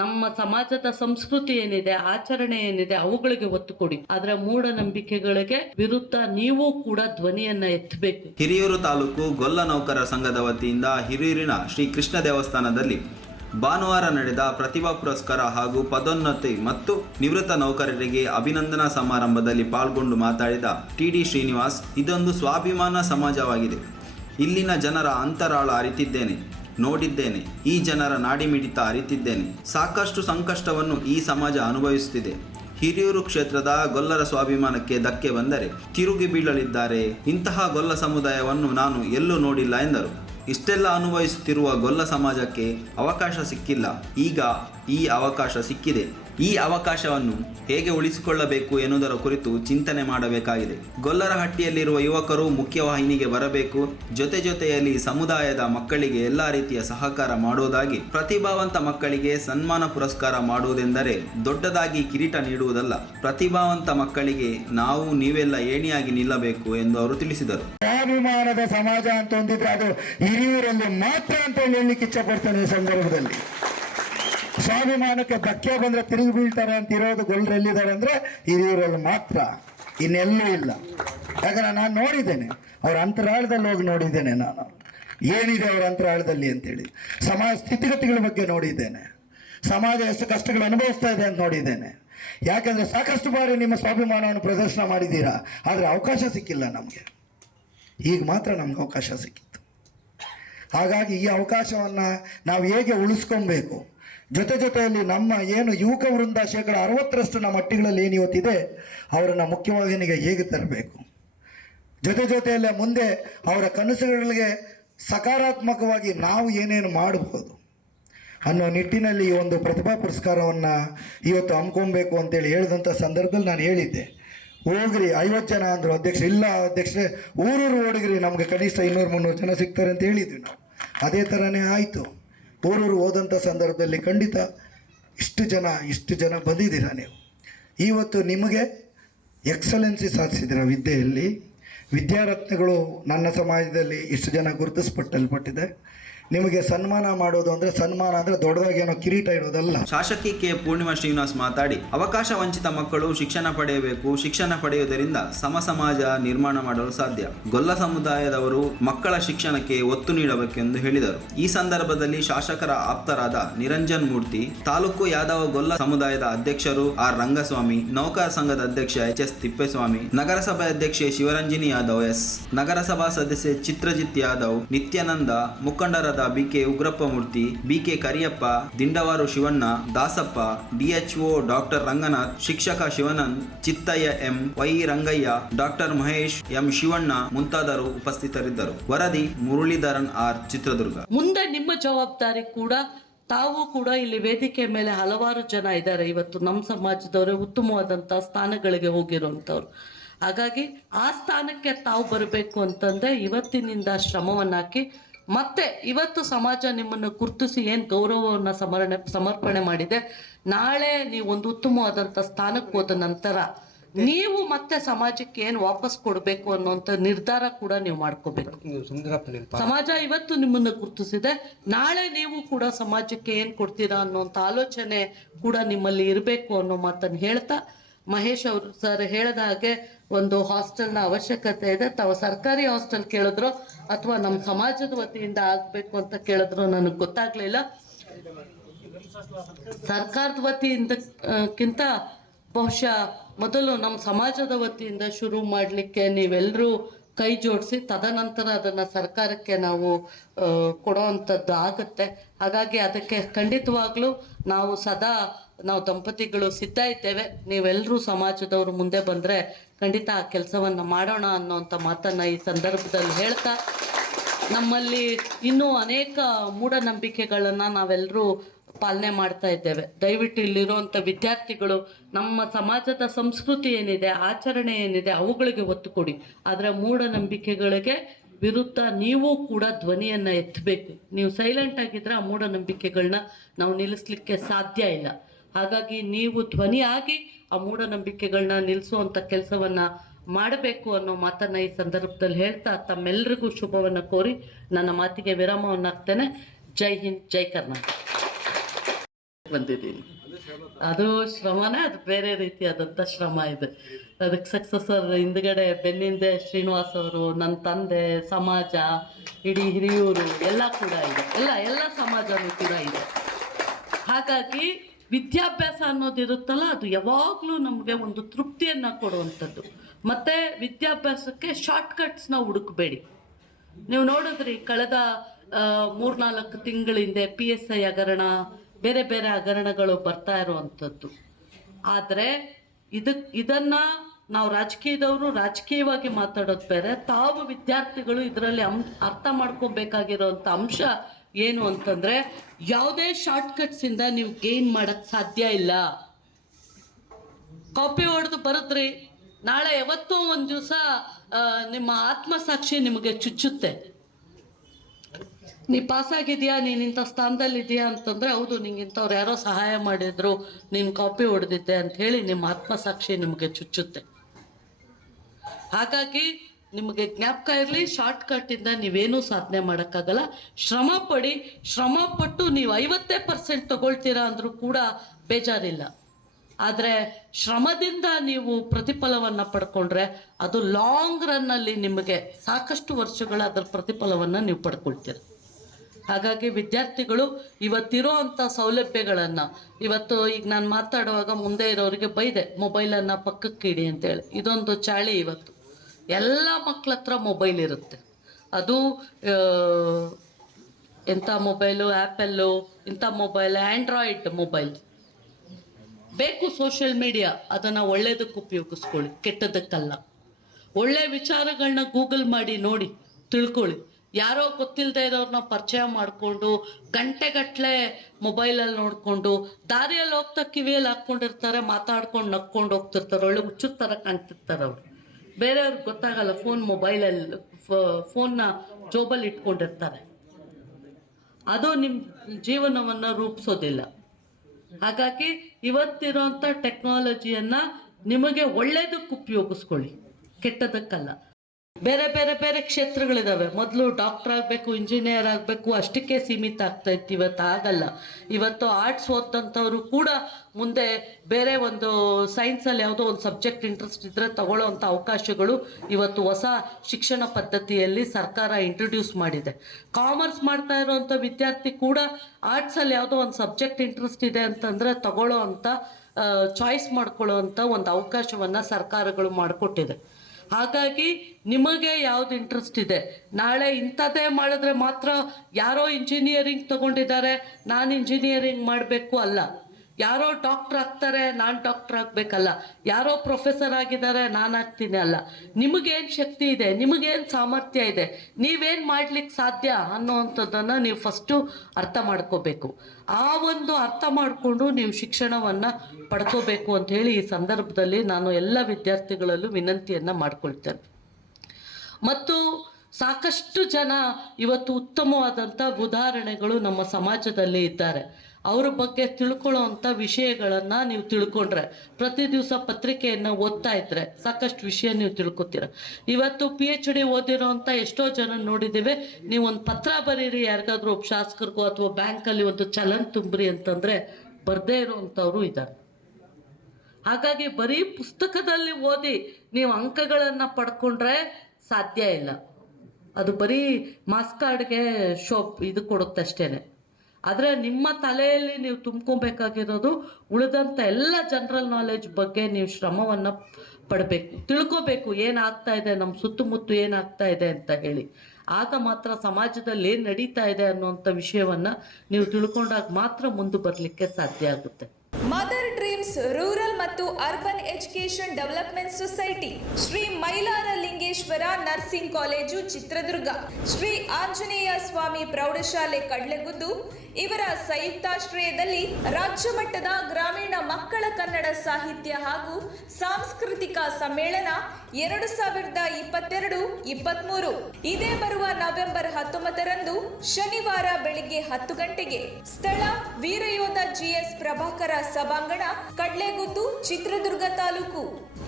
ನಮ್ಮ ಸಮಾಜದ ಸಂಸ್ಕೃತಿ ಏನಿದೆ, ಆಚರಣೆ ಏನಿದೆ, ಅವುಗಳಿಗೆ ಒತ್ತು ಕೊಡಿ. ಆದ್ರೆ ಮೂಢನಂಬಿಕೆಗಳಿಗೆ ವಿರುದ್ಧ ನೀವು ಕೂಡ ಧ್ವನಿಯನ್ನ ಎತ್ತಬೇಕು. ಹಿರಿಯೂರು ತಾಲೂಕು ಗೊಲ್ಲ ನೌಕರರ ಸಂಘದ ವತಿಯಿಂದ ಹಿರಿಯೂರಿನ ಶ್ರೀ ಕೃಷ್ಣ ದೇವಸ್ಥಾನದಲ್ಲಿ ಭಾನುವಾರ ನಡೆದ ಪ್ರತಿಭಾ ಪುರಸ್ಕಾರ ಹಾಗೂ ಪದೋನ್ನತಿ ಮತ್ತು ನಿವೃತ್ತ ನೌಕರರಿಗೆ ಅಭಿನಂದನಾ ಸಮಾರಂಭದಲ್ಲಿ ಪಾಲ್ಗೊಂಡು ಮಾತಾಡಿದ ಟಿ.ಡಿ. ಶ್ರೀನಿವಾಸ್, ಇದೊಂದು ಸ್ವಾಭಿಮಾನ ಸಮಾಜವಾಗಿದೆ. ಇಲ್ಲಿನ ಜನರ ಅಂತರಾಳ ಅರಿತಿದ್ದೇನೆ, ನೋಡಿದ್ದೇನೆ. ಈ ಜನರ ನಾಡಿಮಿಡಿತ ಅರಿತಿದ್ದೇನೆ. ಸಾಕಷ್ಟು ಸಂಕಷ್ಟವನ್ನು ಈ ಸಮಾಜ ಅನುಭವಿಸುತ್ತಿದೆ. ಹಿರಿಯೂರು ಕ್ಷೇತ್ರದ ಗೊಲ್ಲರ ಸ್ವಾಭಿಮಾನಕ್ಕೆ ಧಕ್ಕೆ ಬಂದರೆ ತಿರುಗಿ ಬೀಳಲಿದ್ದಾರೆ. ಇಂತಹ ಗೊಲ್ಲ ಸಮುದಾಯವನ್ನು ನಾನು ಎಲ್ಲೂ ನೋಡಿಲ್ಲ ಎಂದರು. ಇಷ್ಟೆಲ್ಲ ಅನುಭವಿಸುತ್ತಿರುವ ಗೊಲ್ಲ ಸಮಾಜಕ್ಕೆ ಅವಕಾಶ ಸಿಕ್ಕಿಲ್ಲ. ಈಗ ಈ ಅವಕಾಶ ಸಿಕ್ಕಿದೆ. ಈ ಅವಕಾಶವನ್ನು ಹೇಗೆ ಉಳಿಸಿಕೊಳ್ಳಬೇಕು ಎನ್ನುವುದರ ಕುರಿತು ಚಿಂತನೆ ಮಾಡಬೇಕಾಗಿದೆ. ಗೊಲ್ಲರಹಟ್ಟಿಯಲ್ಲಿರುವ ಯುವಕರು ಮುಖ್ಯವಾಹಿನಿಗೆ ಬರಬೇಕು. ಜೊತೆಯಲ್ಲಿ ಸಮುದಾಯದ ಮಕ್ಕಳಿಗೆ ಎಲ್ಲ ರೀತಿಯ ಸಹಕಾರ ಮಾಡುವುದಾಗಿ, ಪ್ರತಿಭಾವಂತ ಮಕ್ಕಳಿಗೆ ಸನ್ಮಾನ ಪುರಸ್ಕಾರ ಮಾಡುವುದೆಂದರೆ ದೊಡ್ಡದಾಗಿ ಕಿರೀಟ ನೀಡುವುದಲ್ಲ. ಪ್ರತಿಭಾವಂತ ಮಕ್ಕಳಿಗೆ ನಾವು ನೀವೆಲ್ಲ ಏಣಿಯಾಗಿ ನಿಲ್ಲಬೇಕು ಎಂದು ಅವರು ತಿಳಿಸಿದರು. ಸ್ವಾಭಿಮಾನದ ಸಮಾಜ ಅಂತ ಹೊಂದಿದ್ರೆ ಅದು ಹಿರಿಯೂರಲ್ಲಿ ಮಾತ್ರ ಅಂತ ಹೇಳಲಿಕ್ಕೆ ಇಚ್ಛಪಡ್ತಾನೆ. ಈ ಸಂದರ್ಭದಲ್ಲಿ ಸ್ವಾಭಿಮಾನಕ್ಕೆ ಧಕ್ಕೆ ಬಂದ್ರೆ ತಿರುಗಿ ಬೀಳ್ತಾರೆ ಅಂತ ಇರೋದು ಗೊಲ್ಲರೆಲ್ಲಿದ್ದಾರೆ ಅಂದ್ರೆ ಹಿರಿಯೂರಲ್ಲಿ ಮಾತ್ರ, ಇನ್ನೆಲ್ಲೂ ಇಲ್ಲ. ಯಾಕಂದ್ರೆ ನಾನು ನೋಡಿದ್ದೇನೆ, ಅವ್ರ ಅಂತರಾಳದಲ್ಲಿ ಹೋಗಿ ನೋಡಿದ್ದೇನೆ. ನಾನು ಏನಿದೆ ಅವರ ಅಂತರಾಳದಲ್ಲಿ ಅಂತೇಳಿ ಸಮಾಜ ಸ್ಥಿತಿಗತಿಗಳ ಬಗ್ಗೆ ನೋಡಿದ್ದೇನೆ. ಸಮಾಜ ಎಷ್ಟು ಕಷ್ಟಗಳು ಅನುಭವಿಸ್ತಾ ಇದೆ ಅಂತ ನೋಡಿದ್ದೇನೆ. ಯಾಕಂದ್ರೆ ಸಾಕಷ್ಟು ಬಾರಿ ನಿಮ್ಮ ಸ್ವಾಭಿಮಾನವನ್ನು ಪ್ರದರ್ಶನ ಮಾಡಿದ್ದೀರಾ, ಆದರೆ ಅವಕಾಶ ಸಿಕ್ಕಿಲ್ಲ ನಮಗೆ. ಈಗ ಮಾತ್ರ ನಮ್ಗೆ ಅವಕಾಶ ಸಿಕ್ಕಿತ್ತು. ಹಾಗಾಗಿ ಈ ಅವಕಾಶವನ್ನು ನಾವು ಹೇಗೆ ಉಳಿಸ್ಕೊಬೇಕು, ಜೊತೆಯಲ್ಲಿ ನಮ್ಮ ಏನು ಯುವಕ ವೃಂದ 60% ನಮ್ಮ ಹಟ್ಟಿಗಳಲ್ಲಿ ಏನು ಇವತ್ತಿದೆ ಅವರನ್ನು ಮುಖ್ಯವಾಹಿನಿಗೆ ಹೇಗೆ ತರಬೇಕು, ಜೊತೆಯಲ್ಲೇ ಮುಂದೆ ಅವರ ಕನಸುಗಳಿಗೆ ಸಕಾರಾತ್ಮಕವಾಗಿ ನಾವು ಏನೇನು ಮಾಡಬಹುದು ಅನ್ನೋ ನಿಟ್ಟಿನಲ್ಲಿ ಈ ಒಂದು ಪ್ರತಿಭಾ ಪುರಸ್ಕಾರವನ್ನು ಇವತ್ತು ಹಮ್ಮಿಕೊಬೇಕು ಅಂತೇಳಿ ಹೇಳಿದಂಥ ಸಂದರ್ಭದಲ್ಲಿ ನಾನು ಹೇಳಿದ್ದೆ, ಹೋಗ್ರಿ 50 ಜನ ಅಂದರು. ಅಧ್ಯಕ್ಷರು ಇಲ್ಲ ಅಧ್ಯಕ್ಷರೇ, ಊರೂರು ಓಡಿಗ್ರಿ, ನಮಗೆ ಕನಿಷ್ಠ 200-300 ಜನ ಸಿಗ್ತಾರೆ ಅಂತ ಹೇಳಿದ್ವಿ ನಾವು. ಅದೇ ಥರನೇ ಆಯಿತು. ಊರೂರು ಹೋದಂಥ ಸಂದರ್ಭದಲ್ಲಿ ಖಂಡಿತ ಇಷ್ಟು ಜನ ಬಂದಿದ್ದೀರಾ. ನೀವು ಇವತ್ತು ನಿಮಗೆ ಎಕ್ಸಲೆನ್ಸಿ ಸಾಧಿಸಿದ್ದೀರ ವಿದ್ಯೆಯಲ್ಲಿ. ವಿದ್ಯಾರತ್ನಗಳು ನನ್ನ ಸಮಾಜದಲ್ಲಿ ಇಷ್ಟು ಜನ ಗುರುತಿಸಲ್ಪಟ್ಟಿದೆ. ನಿಮಗೆ ಸನ್ಮಾನ ಮಾಡೋದು ಅಂದರೆ ಸನ್ಮಾನ ಅಂದರೆ ದೊಡ್ಡದಾಗಿ ಏನೋ ಕಿರೀಟ ಇಡೋದಲ್ಲ. ಶಾಸಕಿ ಕೆ. ಪೂರ್ಣಿಮಾ ಶ್ರೀನಿವಾಸ್ ಮಾತಾಡಿ, ಅವಕಾಶ ವಂಚಿತ ಮಕ್ಕಳು ಶಿಕ್ಷಣ ಪಡೆಯಬೇಕು. ಶಿಕ್ಷಣ ಪಡೆಯುವುದರಿಂದ ಸಮಾಜ ನಿರ್ಮಾಣ ಮಾಡಲು ಸಾಧ್ಯ. ಗೊಲ್ಲ ಸಮುದಾಯದವರು ಮಕ್ಕಳ ಶಿಕ್ಷಣಕ್ಕೆ ಒತ್ತು ನೀಡಬೇಕೆಂದು ಹೇಳಿದರು. ಈ ಸಂದರ್ಭದಲ್ಲಿ ಶಾಸಕರ ಆಪ್ತರಾದ ನಿರಂಜನ್ ಮೂರ್ತಿ, ತಾಲೂಕು ಯಾದವ ಗೊಲ್ಲ ಸಮುದಾಯದ ಅಧ್ಯಕ್ಷರು ಆರ್. ರಂಗಸ್ವಾಮಿ, ನೌಕರ ಸಂಘದ ಅಧ್ಯಕ್ಷ ಎಚ್.ಎಸ್. ತಿಪ್ಪೇಸ್ವಾಮಿ, ನಗರಸಭೆ ಅಧ್ಯಕ್ಷೆ ಶಿವರಂಜಿನಿ ಯಾದವ್ ಎಸ್, ನಗರಸಭಾ ಸದಸ್ಯೆ ಚಿತ್ರಜಿತ್ ಯಾದವ್, ನಿತ್ಯಾನಂದ, ಮುಖಂಡರ B K. Ugrappa Murthy, B K. Kariyappa, Dindavaru Shivanna, Dasappa, DHO. Doctor Ranganath, ಶಿಕ್ಷಕ Shivanand, Chittayya M, Y Rangayya, doctor Mahesh, M Shivanna ಮುಂತಾದವರು ಉಪಸ್ಥಿತರಿದ್ದರು. ವರದಿ ಮುರಳೀಧರನ್ ಆರ್, ಚಿತ್ರದುರ್ಗ. ಮುಂದೆ ನಿಮ್ಮ ಜವಾಬ್ದಾರಿ ಕೂಡ. ತಾವು ಕೂಡ ಇಲ್ಲಿ ವೇದಿಕೆ ಮೇಲೆ ಹಲವಾರು ಜನ ಇದ್ದಾರೆ. ಇವತ್ತು ನಮ್ಮ ಸಮಾಜದವರೇ ಉತ್ತಮವಾದಂಥ ಸ್ಥಾನಗಳಿಗೆ ಹೋಗಿರುವಂಥವ್ರು. ಹಾಗಾಗಿ ಆ ಸ್ಥಾನಕ್ಕೆ ತಾವು ಬರಬೇಕು ಅಂತಂದ್ರೆ ಇವತ್ತಿನಿಂದ ಶ್ರಮವನ್ನಾಕಿ, ಮತ್ತೆ ಇವತ್ತು ಸಮಾಜ ನಿಮ್ಮನ್ನು ಗುರುತಿಸಿ ಏನು ಗೌರವವನ್ನು ಸಮರ್ಪಣೆ ಮಾಡಿದೆ, ನಾಳೆ ನೀವು ಒಂದು ಉತ್ತಮವಾದಂಥ ಸ್ಥಾನಕ್ಕೆ ಹೋದ ನಂತರ ನೀವು ಮತ್ತೆ ಸಮಾಜಕ್ಕೆ ಏನು ವಾಪಸ್ ಕೊಡಬೇಕು ಅನ್ನೋಂಥ ನಿರ್ಧಾರ ಕೂಡ ನೀವು ಮಾಡ್ಕೋಬೇಕು. ಸಮಾಜ ಇವತ್ತು ನಿಮ್ಮನ್ನು ಗುರುತಿಸಿದೆ, ನಾಳೆ ನೀವು ಕೂಡ ಸಮಾಜಕ್ಕೆ ಏನು ಕೊಡ್ತೀರಾ ಅನ್ನೋಂಥ ಆಲೋಚನೆ ಕೂಡ ನಿಮ್ಮಲ್ಲಿ ಇರಬೇಕು ಅನ್ನೋ ಮಾತನ್ನು ಹೇಳ್ತಾ, ಮಹೇಶ್ ಅವರು ಸರ್ ಹೇಳಿದ ಹಾಗೆ ಒಂದು ಹಾಸ್ಟೆಲ್ನ ಅವಶ್ಯಕತೆ ಇದೆ. ತಾವು ಸರ್ಕಾರಿ ಹಾಸ್ಟೆಲ್ ಕೇಳಿದ್ರು ಅಥವಾ ನಮ್ಮ ಸಮಾಜದ ವತಿಯಿಂದ ಆಗಬೇಕು ಅಂತ ಕೇಳಿದ್ರು ನನಗೆ ಗೊತ್ತಾಗ್ಲಿಲ್ಲ. ಸರ್ಕಾರದ ವತಿಯಿಂದಕ್ಕಿಂತ ಬಹುಶಃ ಮೊದಲು ನಮ್ಮ ಸಮಾಜದ ವತಿಯಿಂದ ಶುರು ಮಾಡಲಿಕ್ಕೆ ನೀವೆಲ್ಲರೂ ಕೈ ಜೋಡಿಸಿ ತದನಂತರ ಅದನ್ನು ಸರ್ಕಾರಕ್ಕೆ ನಾವು ಕೊಡೋವಂಥದ್ದು ಆಗುತ್ತೆ. ಹಾಗಾಗಿ ಅದಕ್ಕೆ ಖಂಡಿತವಾಗ್ಲೂ ನಾವು ದಂಪತಿಗಳು ಸಿದ್ಧ ಇದ್ದೇವೆ. ನೀವೆಲ್ಲರೂ ಸಮಾಜದವರು ಮುಂದೆ ಬಂದರೆ ಖಂಡಿತ ಆ ಕೆಲಸವನ್ನು ಮಾಡೋಣ ಅನ್ನೋಂಥ ಮಾತನ್ನು ಈ ಸಂದರ್ಭದಲ್ಲಿ ಹೇಳ್ತಾ, ನಮ್ಮಲ್ಲಿ ಇನ್ನೂ ಅನೇಕ ಮೂಢನಂಬಿಕೆಗಳನ್ನು ನಾವೆಲ್ಲರೂ ಪಾಲನೆ ಮಾಡ್ತಾ ಇದ್ದೇವೆ. ದಯವಿಟ್ಟು ಇಲ್ಲಿರುವಂಥ ವಿದ್ಯಾರ್ಥಿಗಳು ನಮ್ಮ ಸಮಾಜದ ಸಂಸ್ಕೃತಿ ಏನಿದೆ, ಆಚರಣೆ ಏನಿದೆ, ಅವುಗಳಿಗೆ ಒತ್ತು ಕೊಡಿ. ಆದರೆ ಮೂಢನಂಬಿಕೆಗಳಿಗೆ ವಿರುದ್ಧ ನೀವು ಕೂಡ ಧ್ವನಿಯನ್ನು ಎತ್ತಬೇಕು. ನೀವು ಸೈಲೆಂಟ್ ಆಗಿದ್ರೆ ಆ ಮೂಢನಂಬಿಕೆಗಳನ್ನ ನಾವು ನಿಲ್ಲಿಸಲಿಕ್ಕೆ ಸಾಧ್ಯ ಇಲ್ಲ. ಹಾಗಾಗಿ ನೀವು ಧ್ವನಿಯಾಗಿ ಆ ಮೂಢನಂಬಿಕೆಗಳನ್ನ ನಿಲ್ಲಿಸುವಂಥ ಕೆಲಸವನ್ನು ಮಾಡಬೇಕು ಅನ್ನೋ ಮಾತನ್ನು ಈ ಸಂದರ್ಭದಲ್ಲಿ ಹೇಳ್ತಾ ತಮ್ಮೆಲ್ಲರಿಗೂ ಶುಭವನ್ನು ಕೋರಿ ನನ್ನ ಮಾತಿಗೆ ವಿರಾಮವನ್ನು ಹಾಕ್ತೇನೆ. ಜೈ ಹಿಂದ್, ಜೈ ಕರ್ನಾಟಕ. ಬಂದಿದ್ದೀನಿ. ಅದು ಶ್ರಮನೇ, ಅದು ಬೇರೆ ರೀತಿಯಾದಂಥ ಶ್ರಮ ಇದೆ. ಅದಕ್ಕೆ ಸಕ್ಸಸರ್ ಹಿಂದ್ಗಡೆ ಬೆನ್ನಿಂದೆ ಶ್ರೀನಿವಾಸ್ ಅವರು, ನನ್ನ ತಂದೆ, ಸಮಾಜ, ಇಡೀ ಹಿರಿಯೂರು ಎಲ್ಲ ಕೂಡ ಇದೆ, ಎಲ್ಲ ಸಮಾಜನೂ ಕೂಡ ಇದೆ. ಹಾಗಾಗಿ ವಿದ್ಯಾಭ್ಯಾಸ ಅನ್ನೋದಿರುತ್ತಲ್ಲ, ಅದು ಯಾವಾಗಲೂ ನಮಗೆ ಒಂದು ತೃಪ್ತಿಯನ್ನು ಕೊಡುವಂಥದ್ದು. ಮತ್ತು ವಿದ್ಯಾಭ್ಯಾಸಕ್ಕೆ ಶಾರ್ಟ್ಕಟ್ಸ್ನ ಹುಡುಕಬೇಡಿ. ನೀವು ನೋಡಿದ್ರಿ ಕಳೆದ 3-4 ತಿಂಗಳ ಹಿಂದೆ PSI ಹಗರಣ, ಬೇರೆ ಬೇರೆ ಹಗರಣಗಳು ಬರ್ತಾ ಇರುವಂಥದ್ದು. ಆದರೆ ಇದನ್ನು ನಾವು ರಾಜಕೀಯದವರು ರಾಜಕೀಯವಾಗಿ ಮಾತಾಡೋದು ಬೇರೆ, ತಾವು ವಿದ್ಯಾರ್ಥಿಗಳು ಇದರಲ್ಲಿ ಅರ್ಥ ಮಾಡ್ಕೋಬೇಕಾಗಿರೋವಂಥ ಅಂಶ ಏನು ಅಂತಂದರೆ, ಯಾವುದೇ ಶಾರ್ಟ್ಕಟ್ಸಿಂದ ನೀವು ಗೇನ್ ಮಾಡೋಕ್ಕೆ ಸಾಧ್ಯ ಇಲ್ಲ. ಕಾಪಿ ಹೊಡೆದು ಬರೆದ್ರಿ, ನಾಳೆ ಯಾವತ್ತೋ ಒಂದು ದಿವಸ ನಿಮ್ಮ ಆತ್ಮಸಾಕ್ಷಿ ನಿಮಗೆ ಚುಚ್ಚುತ್ತೆ. ನೀ ಪಾಸಾಗಿದೆಯಾ, ನೀನು ಇಂಥ ಸ್ಥಾನದಲ್ಲಿದೆಯಾ ಅಂತಂದರೆ, ಹೌದು ನಿಂಗೆ ಇಂಥವ್ರು ಯಾರೋ ಸಹಾಯ ಮಾಡಿದ್ರು, ನೀನು ಕಾಪಿ ಹೊಡೆದಿದ್ದೆ ಅಂತ ಹೇಳಿ ನಿಮ್ಮ ಆತ್ಮಸಾಕ್ಷಿ ನಿಮಗೆ ಚುಚ್ಚುತ್ತೆ. ಹಾಗಾಗಿ ನಿಮಗೆ ಜ್ಞಾಪಕ ಇರಲಿ, ಶಾರ್ಟ್ಕಟ್ಟಿಂದ ನೀವೇನೂ ಸಾಧನೆ ಮಾಡೋಕ್ಕಾಗಲ್ಲ. ಶ್ರಮಪಟ್ಟು ನೀವು 50% ತಗೊಳ್ತೀರಾ ಅಂದರೂ ಕೂಡ ಬೇಜಾರಿಲ್ಲ. ಆದರೆ ಶ್ರಮದಿಂದ ನೀವು ಪ್ರತಿಫಲವನ್ನು ಪಡ್ಕೊಂಡ್ರೆ ಅದು ಲಾಂಗ್ ರನ್ನಲ್ಲಿ ನಿಮಗೆ ಸಾಕಷ್ಟು ವರ್ಷಗಳ ಅದರ ಪ್ರತಿಫಲವನ್ನು ನೀವು ಪಡ್ಕೊಳ್ತೀರ. ಹಾಗಾಗಿ ವಿದ್ಯಾರ್ಥಿಗಳು ಇವತ್ತಿರೋ ಅಂಥ ಸೌಲಭ್ಯಗಳನ್ನು, ಇವತ್ತು ಈಗ ನಾನು ಮಾತಾಡುವಾಗ ಮುಂದೆ ಇರೋರಿಗೆ ಬೈದೆ, ಮೊಬೈಲನ್ನು ಪಕ್ಕಕ್ಕೆ ಇಡಿ ಅಂತೇಳಿ. ಇದೊಂದು ಚಾಳಿ. ಇವತ್ತು ಎಲ್ಲ ಮಕ್ಕಳ ಹತ್ರ ಮೊಬೈಲ್ ಇರುತ್ತೆ. ಅದು ಎಂಥ ಮೊಬೈಲು, ಆ್ಯಪಲ್ಲು, ಇಂಥ ಮೊಬೈಲ್, ಆ್ಯಂಡ್ರಾಯ್ಡ್ ಮೊಬೈಲ್ ಬೇಕು. ಸೋಷಿಯಲ್ ಮೀಡಿಯಾ ಅದನ್ನು ಒಳ್ಳೆಯದಕ್ಕೆ ಉಪಯೋಗಿಸ್ಕೊಳ್ಳಿ, ಕೆಟ್ಟದಕ್ಕಲ್ಲ. ಒಳ್ಳೆ ವಿಚಾರಗಳನ್ನ ಗೂಗಲ್ ಮಾಡಿ ನೋಡಿ, ತಿಳ್ಕೊಳ್ಳಿ. ಯಾರೋ ಗೊತ್ತಿಲ್ಲದೆ ಇರೋರನ್ನ ಪರಿಚಯ ಮಾಡಿಕೊಂಡು ಗಂಟೆಗಟ್ಟಲೆ ಮೊಬೈಲಲ್ಲಿ ನೋಡಿಕೊಂಡು, ದಾರಿಯಲ್ಲಿ ಹೋಗ್ತಾ ಕಿವಿಯಲ್ಲಿ ಹಾಕ್ಕೊಂಡಿರ್ತಾರೆ, ಮಾತಾಡ್ಕೊಂಡು ನಕ್ಕೊಂಡು ಹೋಗ್ತಿರ್ತಾರೆ, ಒಳ್ಳೆ ಹುಚ್ಚು ಥರ ಕಾಣ್ತಿರ್ತಾರೆ ಅವರು. ಬೇರೆಯವ್ರಿಗೆ ಗೊತ್ತಾಗಲ್ಲ, ಮೊಬೈಲಲ್ಲಿ ಫೋನ್ನ ಜೋಬಲ್ಲಿ ಇಟ್ಕೊಂಡಿರ್ತಾರೆ. ಅದು ನಿಮ್ಮ ಜೀವನವನ್ನು ರೂಪಿಸೋದಿಲ್ಲ. ಹಾಗಾಗಿ ಇವತ್ತಿರೋಂಥ ಟೆಕ್ನಾಲಜಿಯನ್ನು ನಿಮಗೆ ಒಳ್ಳೆಯದಕ್ಕೆ ಉಪಯೋಗಿಸ್ಕೊಳ್ಳಿ, ಕೆಟ್ಟದಕ್ಕಲ್ಲ. ಬೇರೆ ಕ್ಷೇತ್ರಗಳಿದ್ದಾವೆ. ಮೊದಲು ಡಾಕ್ಟರ್ ಆಗಬೇಕು, ಇಂಜಿನಿಯರ್ ಆಗಬೇಕು, ಅಷ್ಟಕ್ಕೆ ಸೀಮಿತ ಆಗ್ತಾ ಇತ್ತು. ಇವತ್ತು ಆಗಲ್ಲ. ಇವತ್ತು ಆರ್ಟ್ಸ್ ಓದಂಥವ್ರು ಕೂಡ ಮುಂದೆ ಬೇರೆ ಒಂದು ಸೈನ್ಸಲ್ಲಿ ಯಾವುದೋ ಒಂದು ಸಬ್ಜೆಕ್ಟ್ ಇಂಟ್ರೆಸ್ಟ್ ಇದ್ದರೆ ತಗೊಳ್ಳೋವಂಥ ಅವಕಾಶಗಳು ಇವತ್ತು ಹೊಸ ಶಿಕ್ಷಣ ಪದ್ಧತಿಯಲ್ಲಿ ಸರ್ಕಾರ ಇಂಟ್ರೊಡ್ಯೂಸ್ ಮಾಡಿದೆ. ಕಾಮರ್ಸ್ ಮಾಡ್ತಾ ಇರೋವಂಥ ವಿದ್ಯಾರ್ಥಿ ಕೂಡ ಆರ್ಟ್ಸಲ್ಲಿ ಯಾವುದೋ ಒಂದು ಸಬ್ಜೆಕ್ಟ್ ಇಂಟ್ರೆಸ್ಟ್ ಇದೆ ಅಂತಂದರೆ ತಗೊಳ್ಳೋ ಅಂಥ ಚಾಯ್ಸ್ ಮಾಡ್ಕೊಳ್ಳೋ ಅಂಥ ಒಂದು ಅವಕಾಶವನ್ನು ಸರ್ಕಾರಗಳು ಮಾಡಿಕೊಟ್ಟಿದೆ. ಹಾಗಾಗಿ ನಿಮಗೆ ಯಾವುದು ಇಂಟ್ರೆಸ್ಟ್ ಇದೆ, ನಾಳೆ ಇಂಥದ್ದೇ ಮಾಡಿದ್ರೆ ಮಾತ್ರ ಯಾರೋ ಇಂಜಿನಿಯರಿಂಗ್ ತಗೊಂಡಿದ್ದಾರೆ ನಾನು ಇಂಜಿನಿಯರಿಂಗ್ ಮಾಡಬೇಕು ಅಲ್ಲ, ಯಾರೋ ಡಾಕ್ಟ್ರ್ ಆಗ್ತಾರೆ ನಾನು ಡಾಕ್ಟ್ರ್ ಆಗಬೇಕಲ್ಲ, ಯಾರೋ ಪ್ರೊಫೆಸರ್ ಆಗಿದ್ದಾರೆ ನಾನು ಆಗ್ತೀನಿ ಅಲ್ಲ. ನಿಮಗೇನು ಶಕ್ತಿ ಇದೆ, ನಿಮಗೇನು ಸಾಮರ್ಥ್ಯ ಇದೆ, ನೀವೇನು ಮಾಡ್ಲಿಕ್ಕೆ ಸಾಧ್ಯ ಅನ್ನೋವಂಥದ್ದನ್ನು ನೀವು ಫಸ್ಟು ಅರ್ಥ ಮಾಡ್ಕೋಬೇಕು. ಆ ಒಂದು ಅರ್ಥ ಮಾಡಿಕೊಂಡು ನೀವು ಶಿಕ್ಷಣವನ್ನು ಪಡ್ಕೋಬೇಕು ಅಂಥೇಳಿ ಈ ಸಂದರ್ಭದಲ್ಲಿ ನಾನು ಎಲ್ಲ ವಿದ್ಯಾರ್ಥಿಗಳಲ್ಲೂ ವಿನಂತಿಯನ್ನು ಮಾಡ್ಕೊಳ್ತೇನೆ. ಮತ್ತು ಸಾಕಷ್ಟು ಜನ ಇವತ್ತು ಉತ್ತಮವಾದಂಥ ಉದಾಹರಣೆಗಳು ನಮ್ಮ ಸಮಾಜದಲ್ಲಿ ಇದ್ದಾರೆ. ಅವ್ರ ಬಗ್ಗೆ ತಿಳ್ಕೊಳ್ಳೋವಂಥ ವಿಷಯಗಳನ್ನು ನೀವು ತಿಳ್ಕೊಂಡ್ರೆ, ಪ್ರತಿ ದಿವಸ ಪತ್ರಿಕೆಯನ್ನು ಓದ್ತಾ ಇದ್ದರೆ ಸಾಕಷ್ಟು ವಿಷಯ ನೀವು ತಿಳ್ಕೊತೀರ. ಇವತ್ತು PhD ಓದಿರೋವಂಥ ಎಷ್ಟೋ ಜನ ನೋಡಿದ್ದೇವೆ. ನೀವೊಂದು ಪತ್ರ ಬರೀರಿ ಯಾರಿಗಾದ್ರೂ ಒಬ್ಬ ಶಾಸಕರಿಗೋ ಅಥವಾ ಬ್ಯಾಂಕಲ್ಲಿ ಒಂದು ಚಲನ್ ತುಂಬ್ರಿ ಅಂತಂದರೆ ಬರದೇ ಇರೋವಂಥವ್ರು ಇದ್ದಾರೆ. ಹಾಗಾಗಿ ಬರೀ ಪುಸ್ತಕದಲ್ಲಿ ಓದಿ ನೀವು ಅಂಕಗಳನ್ನು ಪಡ್ಕೊಂಡ್ರೆ ಸಾಧ್ಯ ಇಲ್ಲ. ಅದು ಬರೀ ಮಾರ್ಕ್ಸ್ ಕಾರ್ಡ್ಗೆ ಇದು ಕೊಡುತ್ತೆ ಅಷ್ಟೇ. ಆದರೆ ನಿಮ್ಮ ತಲೆಯಲ್ಲಿ ನೀವು ತುಂಬ್ಕೊಬೇಕಾಗಿರೋದು ಉಳಿದಂಥ ಎಲ್ಲ ಜನರಲ್ ನಾಲೆಡ್ಜ್ ಬಗ್ಗೆ ನೀವು ಶ್ರಮವನ್ನು ಪಡಬೇಕು, ತಿಳ್ಕೋಬೇಕು ಏನಾಗ್ತಾ ಇದೆ, ನಮ್ಮ ಸುತ್ತಮುತ್ತ ಏನಾಗ್ತಾ ಇದೆ ಅಂತ ಹೇಳಿ. ಆಗ ಮಾತ್ರ ಸಮಾಜದಲ್ಲಿ ಏನು ನಡೀತಾ ಇದೆ ಅನ್ನೋಂಥ ವಿಷಯವನ್ನು ನೀವು ತಿಳ್ಕೊಂಡಾಗ ಮಾತ್ರ ಮುಂದೆ ಬರಲಿಕ್ಕೆ ಸಾಧ್ಯ ಆಗುತ್ತೆ. ಮದರ್ ಡ್ರೀಮ್ಸ್ ರೂರಲ್ ಮತ್ತು urban education development society, Shri Mailara Lingeshwara nursing college Chitradurga, Shri Anjaneya Swami ಪ್ರೌಢಶಾಲೆ ಕಡ್ಲೆಗುದ್ದು ಇವರ ಸಂಯುಕ್ತಾಶ್ರಯದಲ್ಲಿ ರಾಜ್ಯ ಮಟ್ಟದ ಗ್ರಾಮೀಣ ಮಕ್ಕಳ ಕನ್ನಡ ಸಾಹಿತ್ಯ ಹಾಗೂ ಸಾಂಸ್ಕೃತಿಕ ಸಮ್ಮೇಳನ 2022-23 ಇದೇ ಬರುವ ನವೆಂಬರ್ 19ರಂದು ಶನಿವಾರ ಬೆಳಿಗ್ಗೆ 10 ಗಂಟೆಗೆ. ಸ್ಥಳ ವೀರಯೋಧ GS ಪ್ರಭಾಕರ ಸಭಾಂಗಣ, ಕಡ್ಲೆಗುದ್ದು, ಚಿತ್ರದುರ್ಗ ತಾಲೂಕು.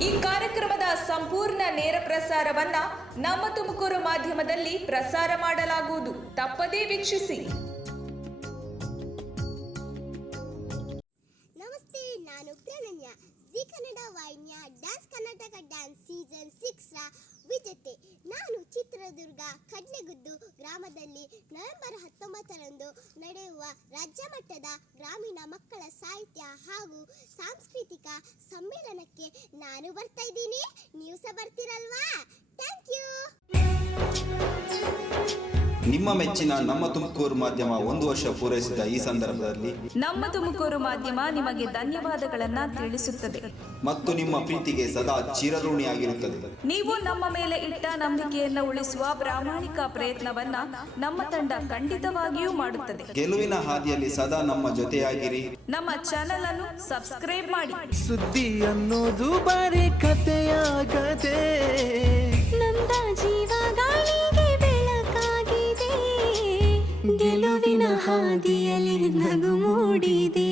ಈ ಕಾರ್ಯಕ್ರಮದ ಸಂಪೂರ್ಣ ನೇರ ಪ್ರಸಾರವನ್ನ ನಮ್ಮ ತುಮಕೂರು ಮಾಧ್ಯಮದಲ್ಲಿ ಪ್ರಸಾರ ಮಾಡಲಾಗುವುದು. ತಪ್ಪದೇ ವೀಕ್ಷಿಸಿ. ನಾನು ಪ್ರಣನ್ಯ ಜಿ ಕನ್ನಡ ವಾಹಿನಿಯ ಡ್ಯಾನ್ಸ್ ಕರ್ನಾಟಕ ಡ್ಯಾನ್ಸ್ ಸೀಸನ್ 6ರ ವಿಜೇತೆ. ನಾನು ಚಿತ್ರದುರ್ಗ ಕಡ್ಲೆಗುದ್ದು ಗ್ರಾಮದಲ್ಲಿ ನವೆಂಬರ್ 19ರಂದು ನಡೆಯುವ ರಾಜ್ಯ ಮಟ್ಟದ ಗ್ರಾಮೀಣ ಮಕ್ಕಳ ಸಾಹಿತ್ಯ ಹಾಗೂ ಸಾಂಸ್ಕೃತಿಕ ಸಮ್ಮೇಳನಕ್ಕೆ ನಾನು ಬರ್ತಾ ಇದ್ದೀನಿ. ನೀವು ಸಹ ಬರ್ತೀರಲ್ವಾ? Thank you. ನಿಮ್ಮ ಮೆಚ್ಚಿನ ನಮ್ಮ ತುಮಕೂರು ಮಾಧ್ಯಮ 1 ವರ್ಷ ಪೂರೈಸಿದ ಈ ಸಂದರ್ಭದಲ್ಲಿ ನಮ್ಮ ತುಮಕೂರು ಮಾಧ್ಯಮ ನಿಮಗೆ ಧನ್ಯವಾದಗಳನ್ನ ತಿಳಿಸುತ್ತದೆ ಮತ್ತು ನಿಮ್ಮ ಪ್ರೀತಿಗೆ ಸದಾ ಚಿರಋಣಿಯಾಗಿರುತ್ತದೆ. ನೀವು ನಮ್ಮ ಮೇಲೆ ಇಟ್ಟ ನಂಬಿಕೆಯನ್ನು ಉಳಿಸುವ ಪ್ರಾಮಾಣಿಕ ಪ್ರಯತ್ನವನ್ನ ನಮ್ಮ ತಂಡ ಖಂಡಿತವಾಗಿಯೂ ಮಾಡುತ್ತದೆ. ಗೆಲುವಿನ ಹಾದಿಯಲ್ಲಿ ಸದಾ ನಮ್ಮ ಜೊತೆಯಾಗಿರಿ. ನಮ್ಮ ಚಾನೆಲ್ ಅನ್ನು ಸಬ್ಸ್ಕ್ರೈಬ್ ಮಾಡಿ. ಸುದ್ದಿ ಅನ್ನೋದು ಬರೀ ಕಥೆಯಾಗದೆ ನಮ್ದ ಜೀವ ಗಾಳಿಗೆ ಬೆಳಕಾಗಿದೆ, ಗೆಲುವಿನ ಹಾದಿಯಲ್ಲಿ ನಗು ಮೂಡಿದೆ.